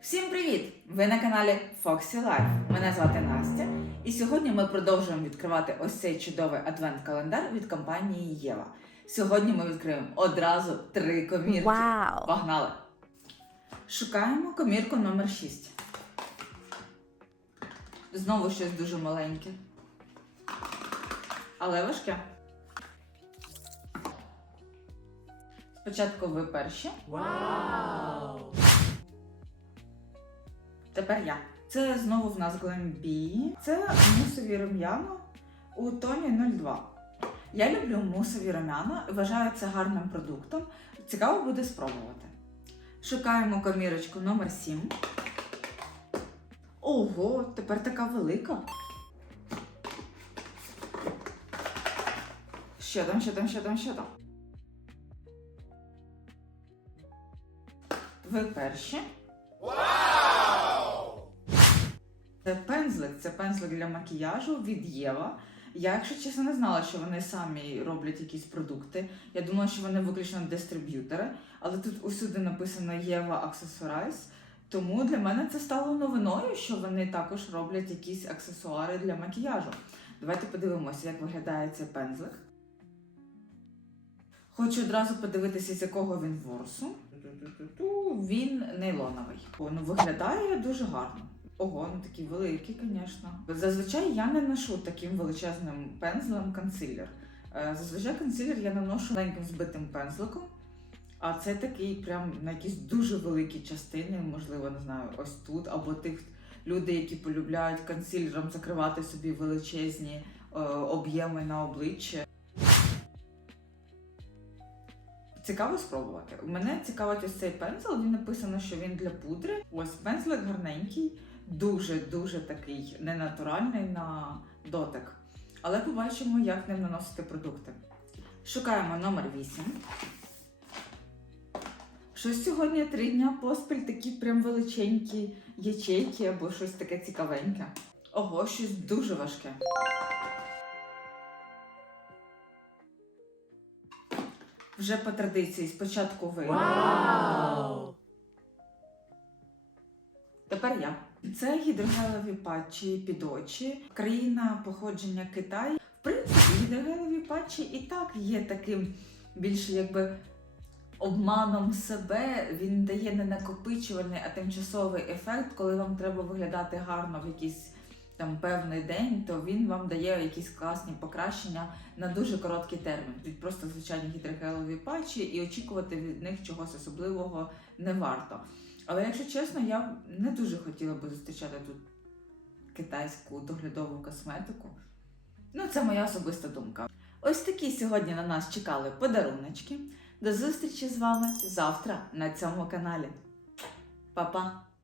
Всім привіт! Ви на каналі Foxy Life. Мене звати Настя, і сьогодні ми продовжуємо відкривати ось цей чудовий адвент-календар від компанії Єва. Сьогодні ми відкриємо одразу три комірки. Вау! Погнали! Шукаємо комірку номер 6. Знову щось дуже маленьке. Але важке. Спочатку ви перші. Тепер я. Це знову в нас Glambi. Це мусові рум'яна у тоні 02. Я люблю мусові рум'яна вважаю це гарним продуктом. Цікаво буде спробувати. Шукаємо комірочку номер 7. Ого, тепер така велика. Що там, що там, що там, що там? Ви перші. Це пензлик, це пензлик для макіяжу від Єва. Я, якщо чесно, не знала, що вони самі роблять якісь продукти. Я думала, що вони виключно дистриб'ютори, але тут усюди написано Єва Accessorize. Тому для мене це стало новиною, що вони також роблять якісь аксесуари для макіяжу. Давайте подивимося, як виглядає цей пензлик. Хочу одразу подивитися, з якого він ворсу. Він нейлоновий. Ну виглядає дуже гарно. Ого, ну такий великий, звісно. Зазвичай я не ношу таким величезним пензлем консилер. Е, Зазвичай консилер я наношу маленьким збитим пензликом, а це такий прям на якісь дуже великі частини, можливо, не знаю, ось тут, або тих людей, які полюбляють консилером закривати собі величезні е, об'єми на обличчя. Цікаво спробувати. Мене цікавить ось цей пензл. Він написано, що він для пудри. Ось пензлик гарненький, дуже дуже такий ненатуральний на дотик. Але побачимо, як ним наносити продукти. Шукаємо номер 8. Щось сьогодні три дня поспіль такі прям величенькі ячейки або щось таке цікавеньке. Ого, щось дуже важке. Вже по традиції спочатку ви. Тепер я. Це гідрогелеві патчі під очі, країна походження Китай. В принципі, гідрогелеві патчі і так є таким більше якби обманом себе. Він дає не накопичувальний, а тимчасовий ефект, коли вам треба виглядати гарно в якийсь там певний день, то він вам дає якісь класні покращення на дуже короткий термін. Тут просто звичайні гідрогелеві патчі, і очікувати від них чогось особливого не варто. Але якщо чесно, я не дуже хотіла би зустрічати тут китайську доглядову косметику. Ну, це моя особиста думка. Ось такі сьогодні на нас чекали подаруночки. До зустрічі з вами завтра на цьому каналі. Па-па!